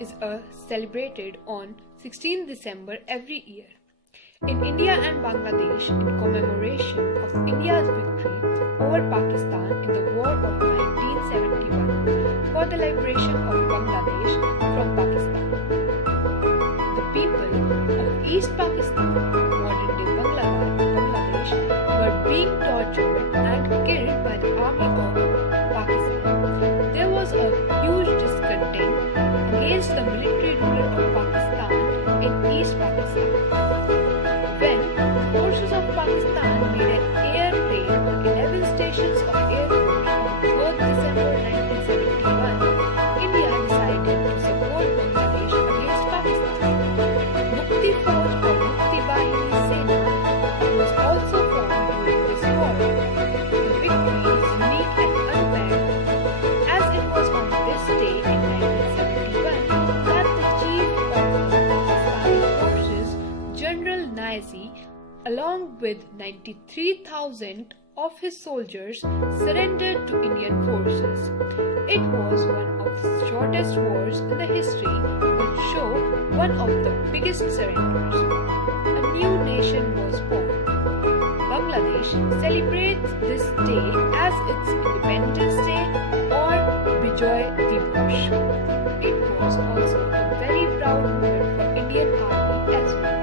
is celebrated on 16 December every year. In India and Bangladesh, in commemoration of India's victory over Pakistan in the War of 1971 for the liberation of Bangladesh from Pakistan. The people of East Pakistan, modern-day Bangladesh, were being tortured and killed by the army of Pakistan. There was a huge discontent against the military ruler of Pakistan in East Pakistan. When the forces of Pakistan made an air raid on 11 stations of Air Force on 3rd December 1971, India decided to support Bangladesh against Pakistan. Mukti Fauj or Mukti Bahini Sena was also formed during this war. The victory is unique and unparalleled, as it was on this day in 1971 that the chief of the Pakistani forces, General Nazi, along with 93,000 of his soldiers, surrendered to Indian forces. It was one of the shortest wars in the history, but showed one of the biggest surrenders. A new nation was born. Bangladesh celebrates this day as its Independence Day or Bijoy Divas. It was also a very proud moment for Indian Army as well.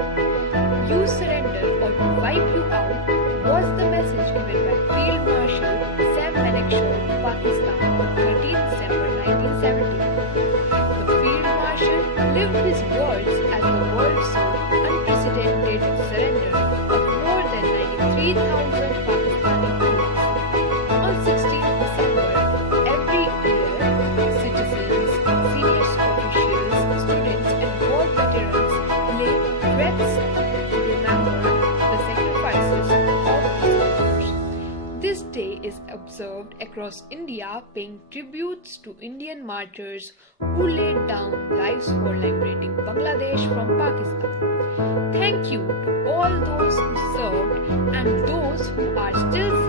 You surrender or we wipe you out was the message given by Field Marshal Sam Manekshaw to Pakistan on 13 December 1970. The Field Marshal lived his words as the world saw unprecedented surrender of more than 93,000 Pakistani troops. On 16 December, every year, citizens, senior officials, students and war veterans lay wreaths to remember the sacrifices of the soldiers. This day is observed across India, paying tributes to Indian martyrs who laid down lives for liberating Bangladesh from Pakistan. Thank you to all those who served and those who are still